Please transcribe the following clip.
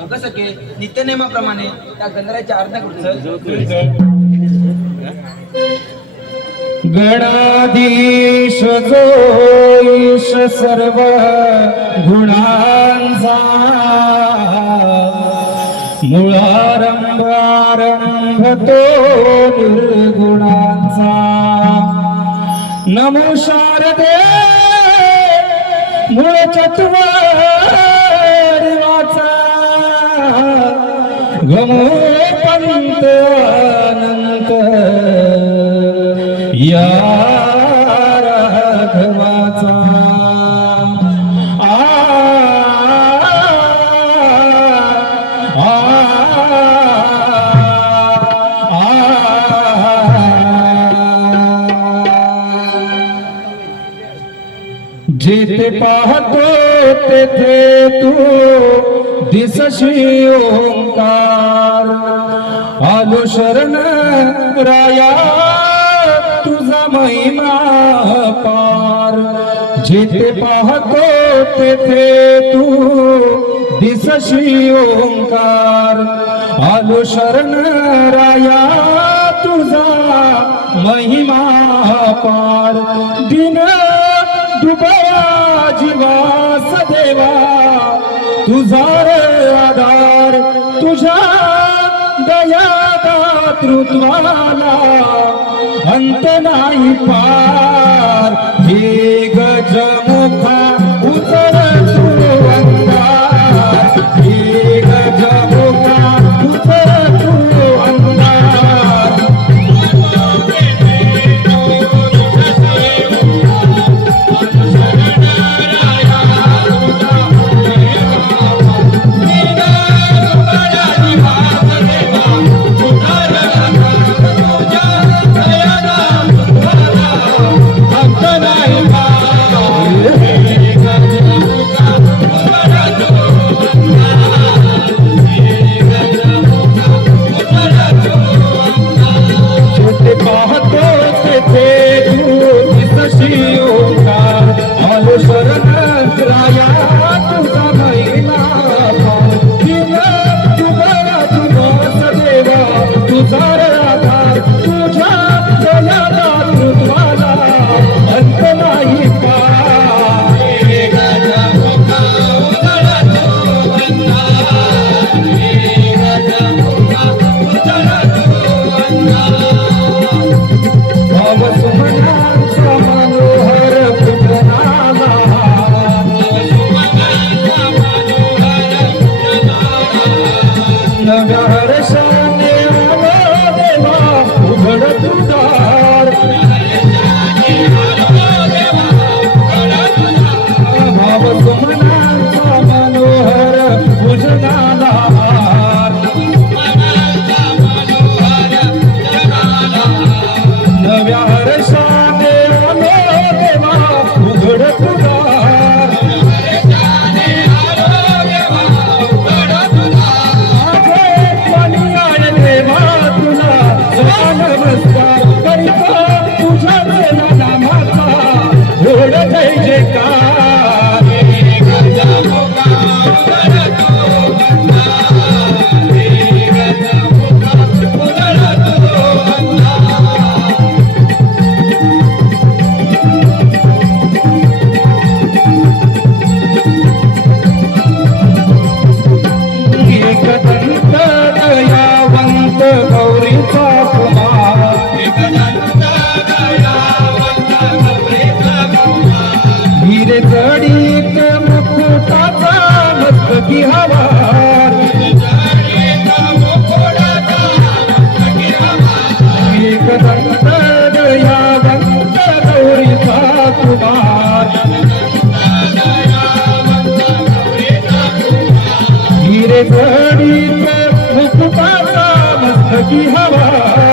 अगं सखे नित्यनियमाप्रमाणे त्या गंधराच्या अर्धा कुठचं गणाधीश जो ईश सर्व गुणांचा मुळारंभारंभ तो निर्गुणांचा. नमो शारदे मूळ चत्वारी वाचा. गमो पंत अनंत. या जेथे पाहतो तेथे तू दिसशी ओंकार. आलो शरण राया तुझा महिमा पार. जेथे पाहतो तेथे तू दिसशी ओंकार. आलो शरण राया तुझा महिमा पार. दिन दुबया जीवा सदेवा तुझा रे आधार तुझ्या दया दातृत्वाला अंत नाही पार हे गजमुखा ઘડી મુખ પાતા મસ્તકી હવા.